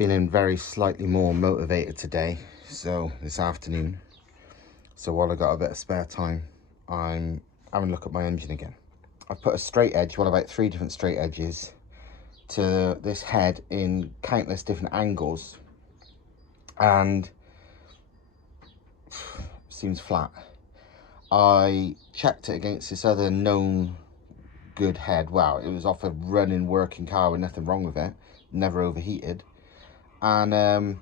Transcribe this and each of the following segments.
Feeling very slightly more motivated today, so this afternoon. So while I got a bit of spare time, I'm having a look at my engine again. I've put a straight edge, well, about 3 different straight edges to this head in countless different angles, and seems flat. I checked it against this other known good head. Wow, it was off a running working car with nothing wrong with it, never overheated, and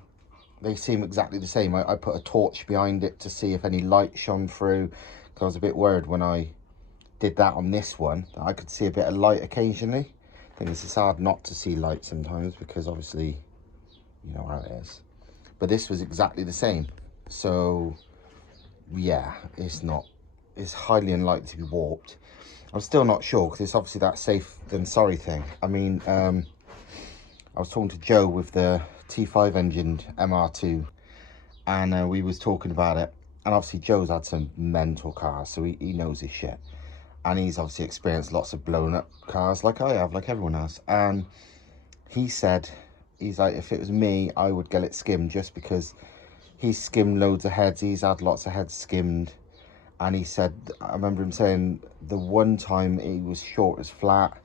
they seem exactly the same. I put a torch behind it to see if any light shone through, because I was a bit worried when I did that on this one that I could see a bit of light occasionally. I think it's hard not to see light sometimes, because obviously you know how it is. But this was exactly the same. So yeah, it's highly unlikely to be warped. I'm still not sure, because it's obviously that safe than sorry thing. I mean, I was talking to Joe with the T5 engined MR2, and we was talking about it, and obviously Joe's had some mental cars, so he knows his shit, and he's obviously experienced lots of blown up cars like I have, like everyone has. And he said, he's like, if it was me, I would get it skimmed, just because he's skimmed loads of heads, he's had lots of heads skimmed. And he said, I remember him saying the one time he was short as flat,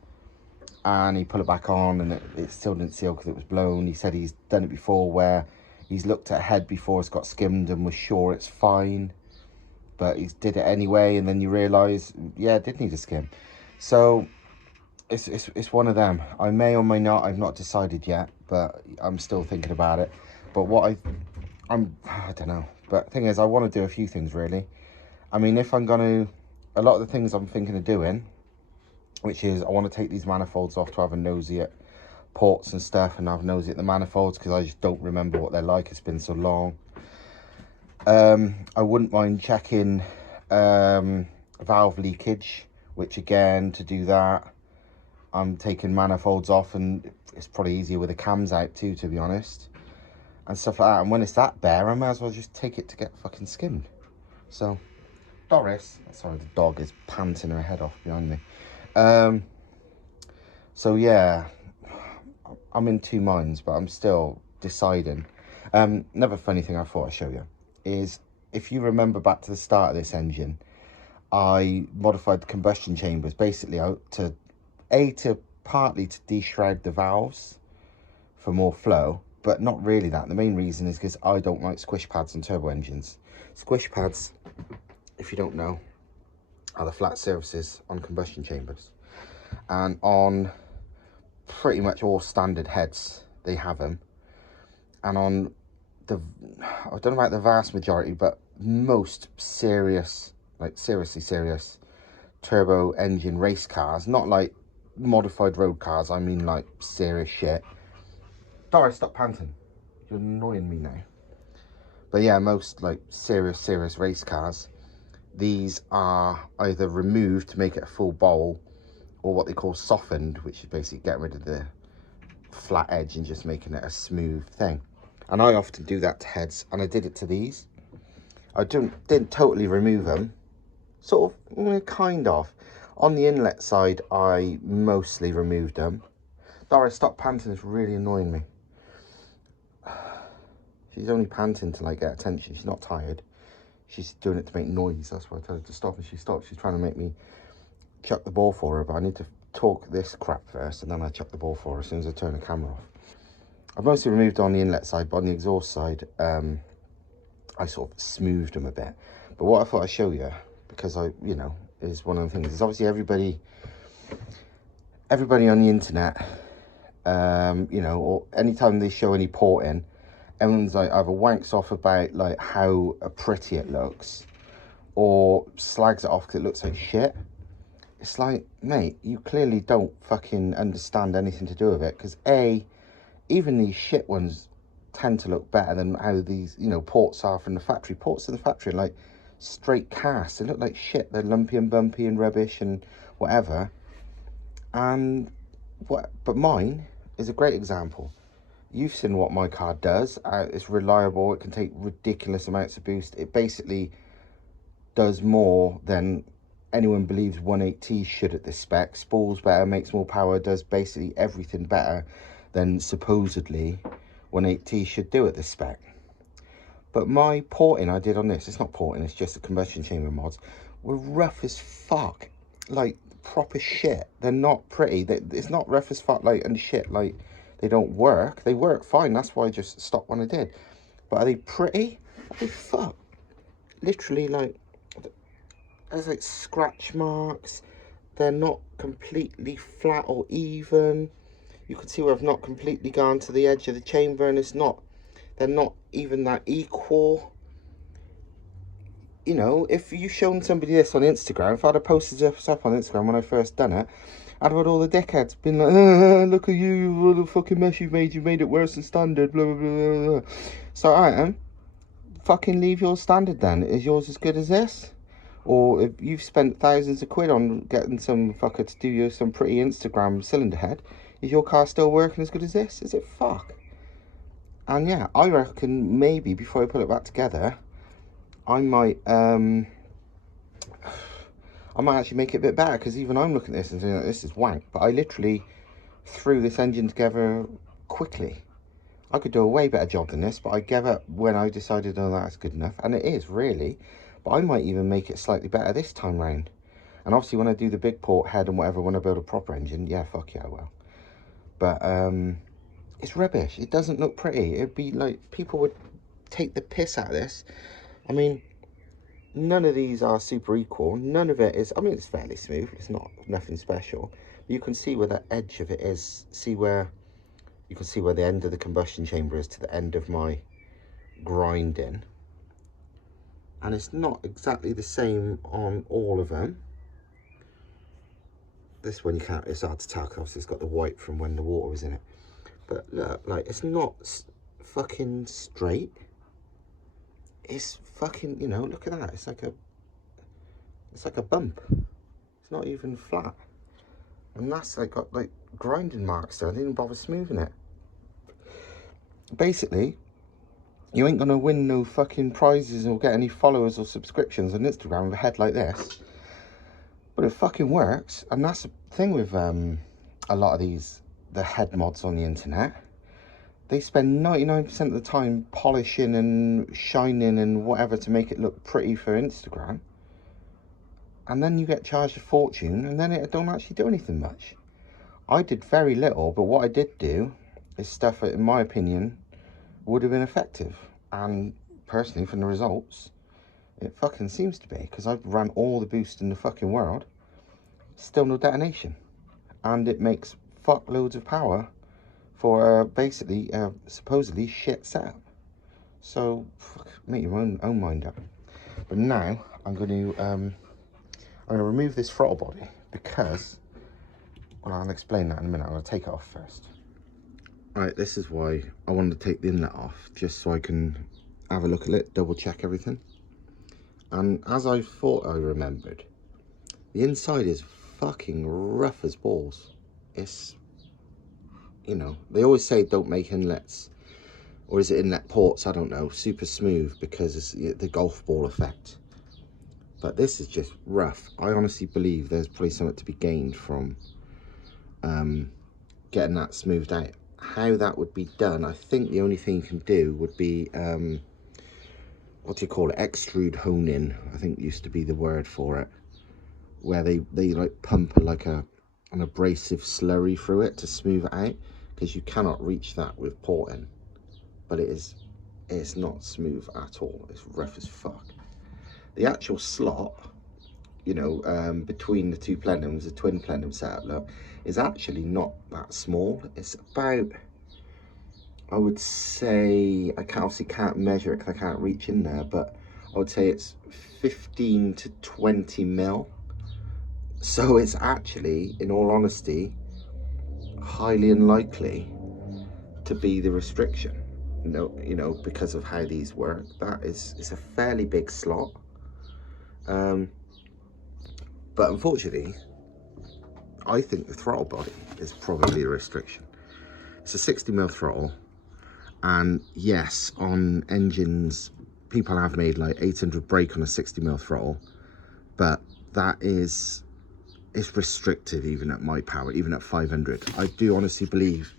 and he put it back on and it still didn't seal because it was blown. He said he's done it before where he's looked at a head before it's got skimmed and was sure it's fine, but he did it anyway, and then you realise, yeah, it did need a skim. So it's one of them. I may or may not, I've not decided yet, but I'm still thinking about it. But I don't know. But the thing is, I want to do a few things really. I mean, if I'm going to, a lot of the things I'm thinking of doing, which is I want to take these manifolds off to have a nosy at ports and stuff, and have a nosy at the manifolds, because I just don't remember what they're like. It's been so long. I wouldn't mind checking valve leakage, which again, to do that, I'm taking manifolds off, and it's probably easier with the cams out too, to be honest, and stuff like that. And when it's that bare, I might as well just take it to get fucking skimmed. So Doris, sorry, the dog is panting her head off behind me. So yeah, I'm in two minds, but I'm still deciding. Another funny thing I thought I'd show you is, if you remember back to the start of this engine, I modified the combustion chambers basically to partly to de-shroud the valves for more flow, but not really that. The main reason is because I don't like squish pads on turbo engines. Squish pads, if you don't know, are the flat surfaces on combustion chambers, and on pretty much all standard heads they have them, and on the, I don't know about the vast majority, but most serious, like seriously serious turbo engine race cars, not like modified road cars, I mean like serious shit. Doris, stop panting, you're annoying me now. But yeah, most like serious race cars, these are either removed to make it a full bowl, or what they call softened, which is basically getting rid of the flat edge and just making it a smooth thing. And I often do that to heads, and I did it to these. I didn't totally remove them, sort of, kind of. On the inlet side, I mostly removed them. Doris, stop panting, it's really annoying me. She's only panting to like get attention, she's not tired. She's doing it to make noise, that's why I told her to stop, and she stopped. She's trying to make me chuck the ball for her, but I need to talk this crap first, and then I chuck the ball for her as soon as I turn the camera off. I've mostly removed on the inlet side, but on the exhaust side, I sort of smoothed them a bit. But what I thought I'd show you, because is one of the things, is obviously everybody on the internet, or anytime they show any porting, everyone's like either wanks off about like how pretty it looks, or slags it off because it looks like shit. It's like, mate, you clearly don't fucking understand anything to do with it, because even these shit ones tend to look better than how these, ports are from the factory. Ports in the factory are like straight cast. They look like shit. They're lumpy and bumpy and rubbish and whatever. But mine is a great example. You've seen what my car does. It's reliable. It can take ridiculous amounts of boost. It basically does more than anyone believes 1.8T should at this spec. Spools better, makes more power, does basically everything better than supposedly 1.8T should do at this spec. But my porting I did on this, it's not porting, it's just the combustion chamber mods, were rough as fuck. Like, proper shit. They're not pretty. It's not rough as fuck, like, and shit, like, they don't work. They work fine, that's why I just stopped when I did. But are they pretty? Oh, fuck. Literally, like, there's, like, scratch marks. They're not completely flat or even. You can see where I've not completely gone to the edge of the chamber, and they're not even that equal. You know, if you've shown somebody this on Instagram, if I'd have posted this up on Instagram when I first done it, I'd have had all the dickheads been like, look at you, what the fucking mess you've made it worse than standard, blah, blah, blah, blah. So, alright, fucking leave your standard then. Is yours as good as this? Or if you've spent thousands of quid on getting some fucker to do you some pretty Instagram cylinder head, is your car still working as good as this? Is it? Fuck. And yeah, I reckon maybe before I put it back together, I might actually make it a bit better, because even I'm looking at this and saying like, this is wank. But I literally threw this engine together quickly. I could do a way better job than this, but I gave up when I decided, oh, that's good enough. And it is, really. But I might even make it slightly better this time round. And obviously when I do the big port head and whatever, when I build a proper engine, yeah, fuck yeah, I will. But it's rubbish. It doesn't look pretty. It'd be like, people would take the piss out of this. I mean, none of these are super equal. None of it is, I mean, it's fairly smooth. It's not nothing special. But you can see where the edge of it is. You can see where the end of the combustion chamber is to the end of my grinding. And it's not exactly the same on all of them. This one you can't, it's hard to tell because it's got the white from when the water was in it. But look, like, it's not fucking straight. It's fucking, you know, look at that. It's like a bump. It's not even flat. And that's like got like grinding marks there. I didn't bother smoothing it. Basically, you ain't gonna win no fucking prizes or get any followers or subscriptions on Instagram with a head like this. But it fucking works. And that's the thing with a lot of the head mods on the internet. They spend 99% of the time polishing and shining and whatever to make it look pretty for Instagram. And then you get charged a fortune, and then it don't actually do anything much. I did very little, but what I did do is stuff that, in my opinion, would have been effective. And personally, from the results, it fucking seems to be, because I've run all the boost in the fucking world, still no detonation. And it makes fuckloads of power for basically supposedly shit setup. So make your own mind up. But now I'm going to remove this throttle body because, well, I'll explain that in a minute. I'm going to take it off first. Right, this is why I wanted to take the inlet off, just so I can have a look at it, double check everything. And as I thought I remembered, the inside is fucking rough as balls. It's, you know, they always say don't make inlets, or is it inlet ports, I don't know, super smooth, because it's the golf ball effect. But this is just rough. I honestly believe there's probably something to be gained from getting that smoothed out. How that would be done, I think the only thing you can do would be, what do you call it, extrude honing, I think used to be the word for it, where they like pump like an abrasive slurry through it to smooth it out, because you cannot reach that with porting. But it's not smooth at all. It's rough as fuck. The actual slot, you know, between the two plenums, the twin plenum setup, look, is actually not that small. It's about, I would say, I obviously can't measure it because I can't reach in there, but I would say it's 15 to 20 mil. So it's actually, in all honesty, highly unlikely to be the restriction. No, you know, because of how these work. It's a fairly big slot. But unfortunately, I think the throttle body is probably a restriction. It's a 60mm throttle, and yes, on engines, people have made like 800 brake on a 60mm throttle, but that it's restricted even at my power, even at 500. I do honestly believe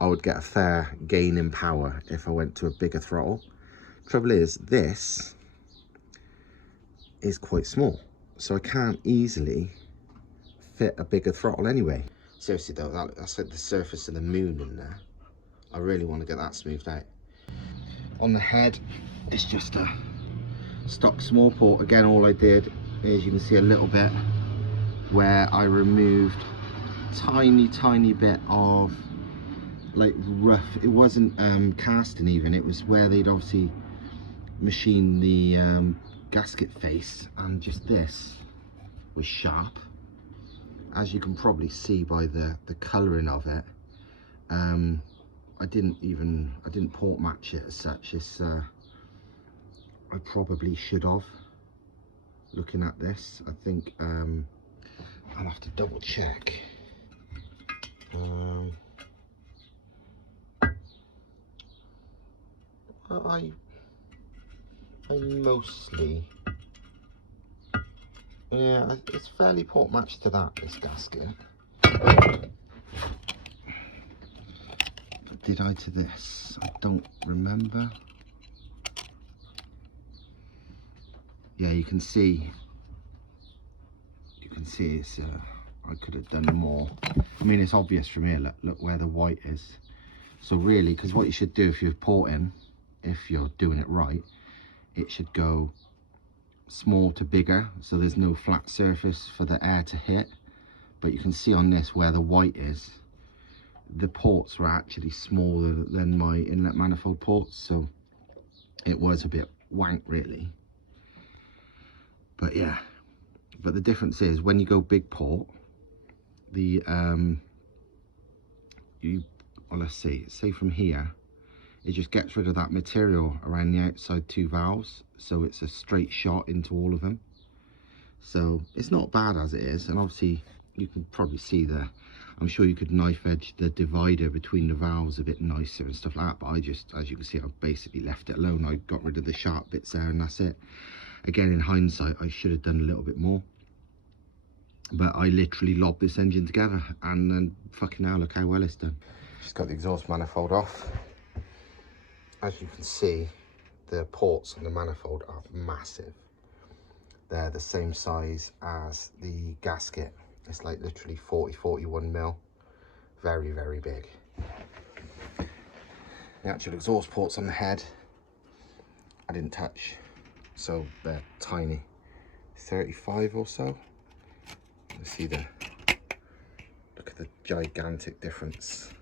I would get a fair gain in power if I went to a bigger throttle. Trouble is, this is quite small, so I can't easily fit a bigger throttle anyway. Seriously though, that's like the surface of the moon in there. I really want to get that smoothed out. On the head, it's just a stock small port. Again, all I did is, you can see a little bit where I removed tiny bit of like rough, it wasn't casting even, it was where they'd obviously machined the gasket face, and just this was sharp, as you can probably see by the colouring of it. I didn't port match it as such. It's I probably should have. Looking at this, I think I'll have to double check. I mostly, yeah, it's fairly port matched to that, this gasket. Did I to this? I don't remember. Yeah, you can see it's I could have done more. I mean, it's obvious from here. Look where the white is. So really, because what you should do if you're porting, if you're doing it right, it should go small to bigger, so there's no flat surface for the air to hit. But you can see on this where the white is, the ports were actually smaller than my inlet manifold ports, so it was a bit wank really. But yeah, but the difference is when you go big port, the well, let's see, say from here, it just gets rid of that material around the outside two valves, so it's a straight shot into all of them. So it's not bad as it is, and obviously you can probably see I'm sure you could knife edge the divider between the valves a bit nicer and stuff like that, but I just, as you can see, I've basically left it alone. I got rid of the sharp bits there and that's it. Again, in hindsight, I should have done a little bit more, but I literally lobbed this engine together, and then fucking hell, look how well it's done. Just got the exhaust manifold off. As you can see, the ports on the manifold are massive. They're the same size as the gasket. It's like literally 41 mil. Very big. The actual exhaust ports on the head, I didn't touch, so they're tiny, 35 or so. You see look at the gigantic difference.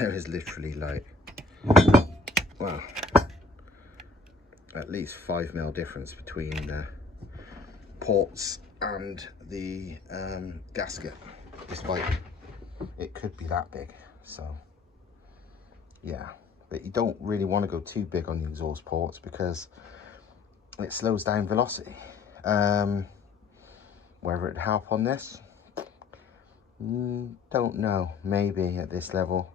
There is literally like, well, at least 5 mil difference between the ports and the gasket, despite it could be that big. So yeah, but you don't really want to go too big on the exhaust ports because it slows down velocity. Whether it'd help on this, don't know. Maybe at this level,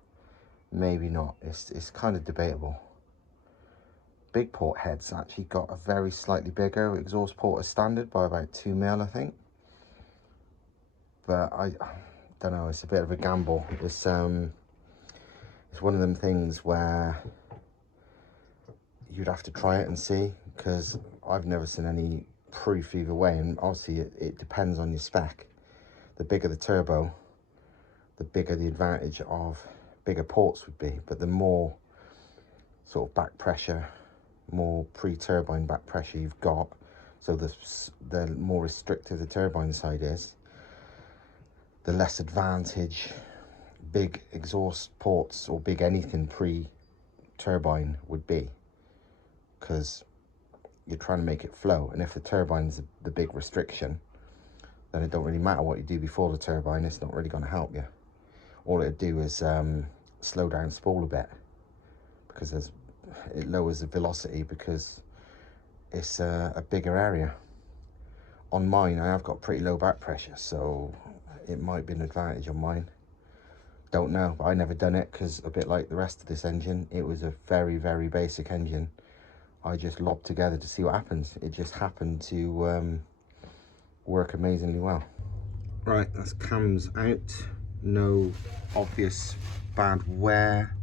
maybe not. It's kind of debatable. Big port heads actually got a very slightly bigger exhaust port as standard by about 2 mil, I think. But I don't know, it's a bit of a gamble. It's one of them things where you'd have to try it and see, because I've never seen any proof either way, and obviously it depends on your spec. The bigger the turbo, the bigger the advantage of bigger ports would be, but the more sort of back pressure, more pre-turbine back pressure you've got, so the more restrictive the turbine side is, the less advantage big exhaust ports or big anything pre-turbine would be, because you're trying to make it flow, and if the turbine's the big restriction, then it don't really matter what you do before the turbine, it's not really going to help you. All it'd do is slow down spool a bit, because it lowers the velocity because it's a bigger area. On mine, I have got pretty low back pressure, so it might be an advantage on mine. Don't know, but I never done it, because a bit like the rest of this engine, it was a very basic engine. I just lobbed together to see what happens. It just happened to work amazingly well. Right, that's cams out. No obvious bad wear.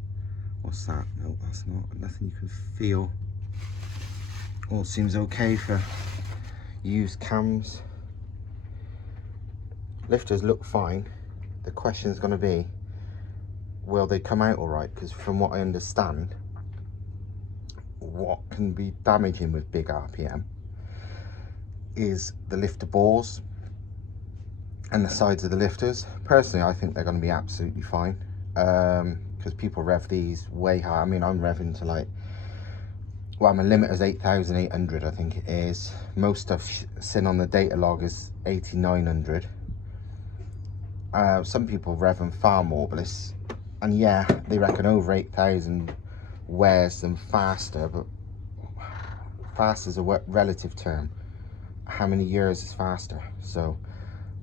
What's that? No, that's not. Nothing you can feel. All seems okay for used cams. Lifters look fine. The question is going to be, will they come out all right? Because from what I understand, what can be damaging with big RPM is the lifter bores and the sides of the lifters. Personally, I think they're going to be absolutely fine, because people rev these way high. I mean, I'm revving to like, well, my limit is 8,800, I think it is. Most I've seen on the data log is 8,900. Some people rev them far more, but it's, and yeah, they reckon over 8,000 wears them faster, but fast is a relative term. How many years is faster? So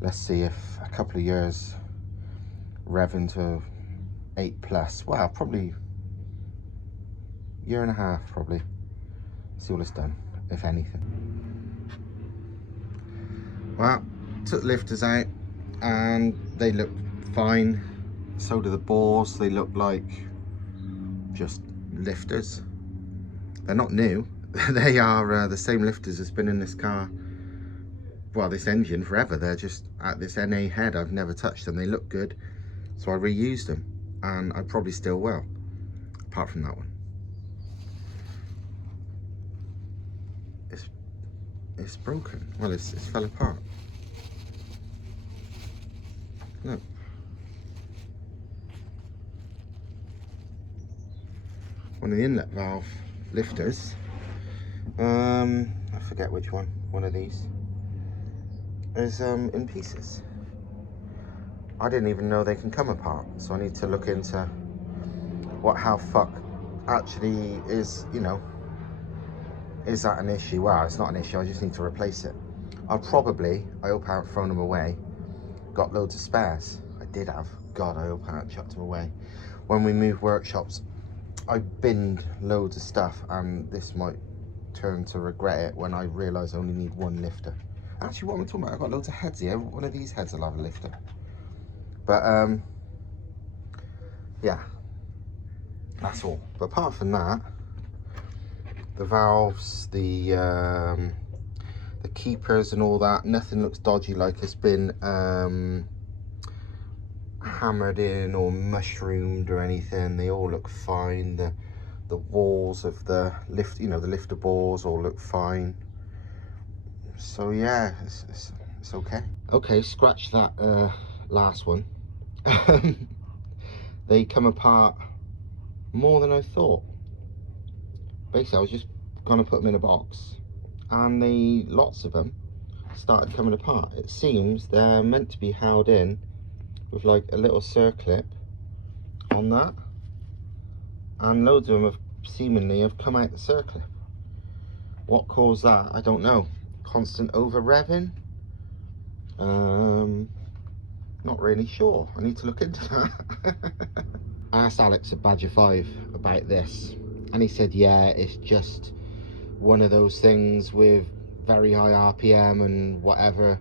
let's see if a couple of years revving to 8+, well, probably year and a half, probably. See what it's done, if anything. Well, took the lifters out and they look fine. So do the bores. They look like just lifters. They're not new. They are the same lifters that's been in this car, well, this engine forever. They're just at this NA head. I've never touched them. They look good, so I reused them, and I probably still will, apart from that one. It's broken. Well, it's fell apart. Look. One of the inlet valve lifters, I forget which one, one of these, is in pieces. I didn't even know they can come apart, so I need to look into how fuck actually is, you know, is that an issue? Well, it's not an issue, I just need to replace it. I hope I haven't thrown them away, got loads of spares. I did have, God, I hope I haven't chucked them away. When we moved workshops, I binned loads of stuff, and this might turn to regret it when I realise I only need one lifter. Actually, what am I talking about? I've got loads of heads here. One of these heads will have a lifter. But yeah, that's all. But apart from that, the valves, the keepers and all that, nothing looks dodgy like it's been hammered in or mushroomed or anything. They all look fine. The walls of the lift, you know, the lifter bores all look fine. So yeah, it's okay. Okay, scratch that last one. They come apart more than I thought. Basically, I was just gonna put them in a box, and lots of them started coming apart. It seems they're meant to be held in with like a little circlip on that, and loads of them have seemingly come out the circlip. What caused that, I don't know. Constant over revving, not really sure. I need to look into that. I asked Alex at Badger 5 about this, and he said, yeah, it's just one of those things with very high RPM and whatever.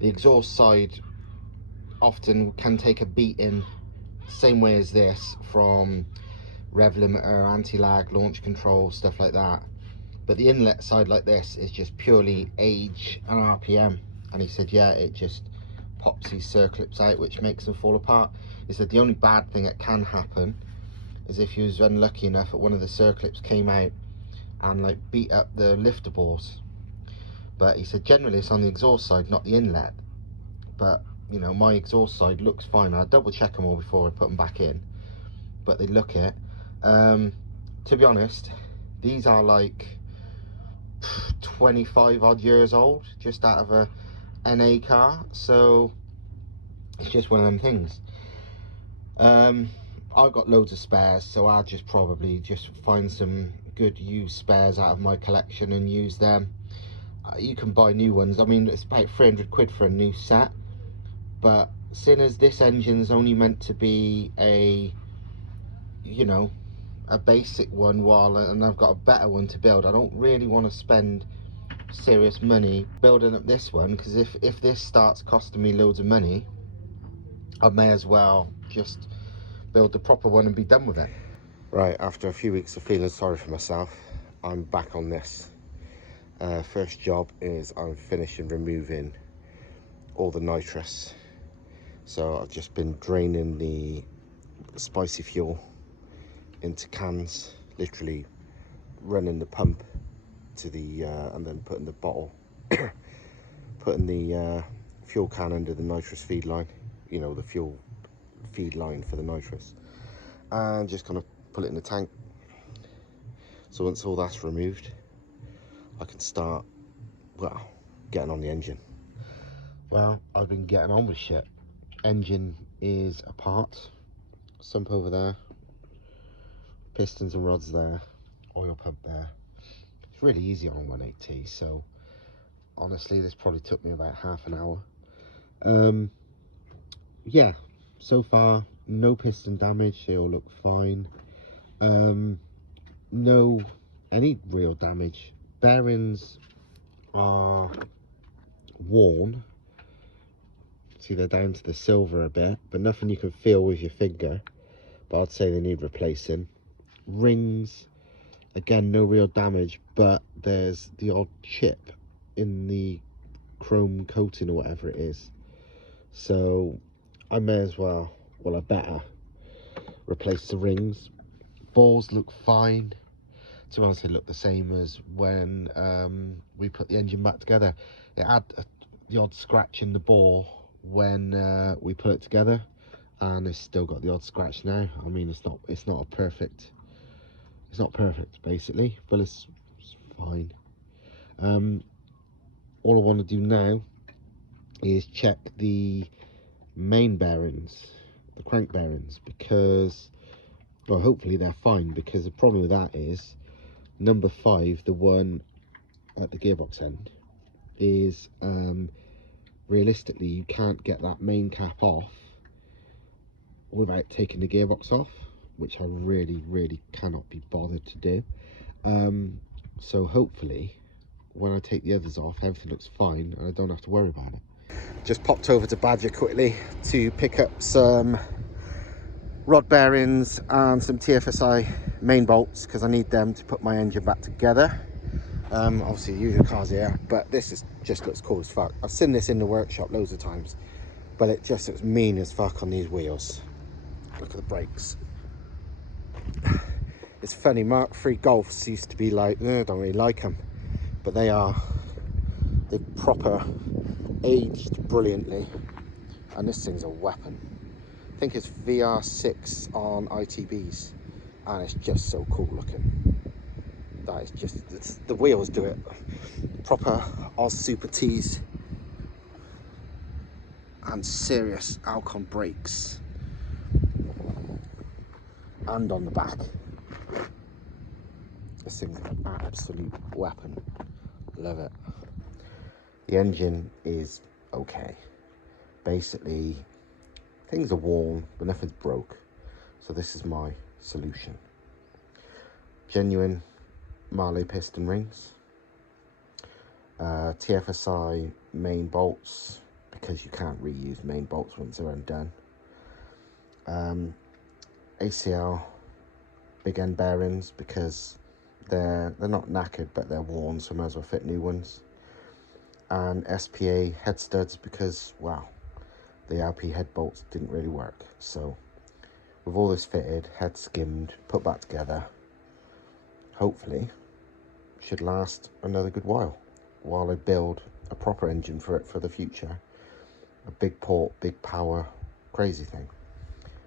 The exhaust side often can take a beating, same way as this, from rev limiter, anti-lag, launch control, stuff like that. But the inlet side like this is just purely age and RPM. And he said, yeah, it just pops these circlips out, which makes them fall apart. He said the only bad thing that can happen is if you was unlucky enough that one of the circlips came out and like beat up the lifter bores. But he said generally it's on the exhaust side, not the inlet. But you know, my exhaust side looks fine. I double check them all before I put them back in, but they look it. To be honest, these are like 25 odd years old, just out of a NA car, so it's just one of them things. I've got loads of spares, so I'll just probably just find some good used spares out of my collection and use them. You can buy new ones. I mean, it's about 300 quid for a new set, but seeing as this engine's only meant to be a, you know, a basic one, and I've got a better one to build, I don't really want to spend serious money building up this one, because if this starts costing me loads of money, I may as well just build the proper one and be done with it. Right, after a few weeks of feeling sorry for myself, I'm back on this. First job is I'm finishing removing all the nitrous. So I've just been draining the spicy fuel into cans, literally running the pump to the and then putting the bottle putting the fuel can under the nitrous feed line, you know, the fuel feed line for the nitrous, and just kind of put it in the tank. So once all that's removed, I can start, well, getting on the engine. Well, I've been getting on with shit. Engine is apart, sump over there, pistons and rods there, oil pump there. It's really easy on a 1.8T, so honestly this probably took me about half an hour. Yeah, so far no piston damage, they all look fine. No any real damage. Bearings are worn, see they're down to the silver a bit, but nothing you can feel with your finger, but I'd say they need replacing. Rings, again, no real damage, but there's the odd chip in the chrome coating or whatever it is, so I may as well, I better replace the rings. Balls look fine. To be honest, they look the same as when we put the engine back together. It had the odd scratch in the ball when we put it together, and it's still got the odd scratch now. I mean, it's not perfect basically, but it's fine. All I want to do now is check the main bearings, the crank bearings, because, well, hopefully they're fine, because the problem with that is number 5, the one at the gearbox end, is realistically you can't get that main cap off without taking the gearbox off, which I really cannot be bothered to do. So hopefully when I take the others off, everything looks fine and I don't have to worry about it. Just popped over to Badger quickly to pick up some rod bearings and some TFSI main bolts, because I need them to put my engine back together. Obviously using cars here, but this just looks cool as fuck. I've seen this in the workshop loads of times, but it just looks mean as fuck on these wheels. Look at the brakes. It's funny, Mark III Golfs used to be like, I don't really like them, but they've proper aged brilliantly, and this thing's a weapon. I think it's VR6 on ITBs, and it's just so cool looking. That is just, the wheels do it. Proper Oz Super T's and serious Alcon brakes, and on the back. This thing's an absolute weapon. Love it. The engine is okay. Basically, things are worn, but nothing's broke. So this is my solution. Genuine Marley piston rings, TFSI main bolts, because you can't reuse main bolts once they're undone. ACL big end bearings, because they're not knackered, but they're worn, so I might as well fit new ones. And SPA head studs, because, wow, the LP head bolts didn't really work. So with all this fitted, head skimmed, put back together, hopefully should last another good while I build a proper engine for it for the future. A big port, big power, crazy thing.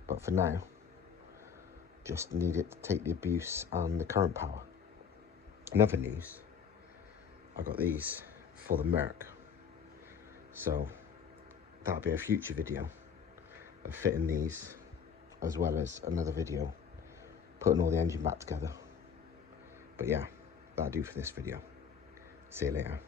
But for now, just need it to take the abuse and the current power. In other news, I got these for the Merc, so that'll be a future video of fitting these, as well as another video putting all the engine back together. But yeah, that'll do for this video. See you later.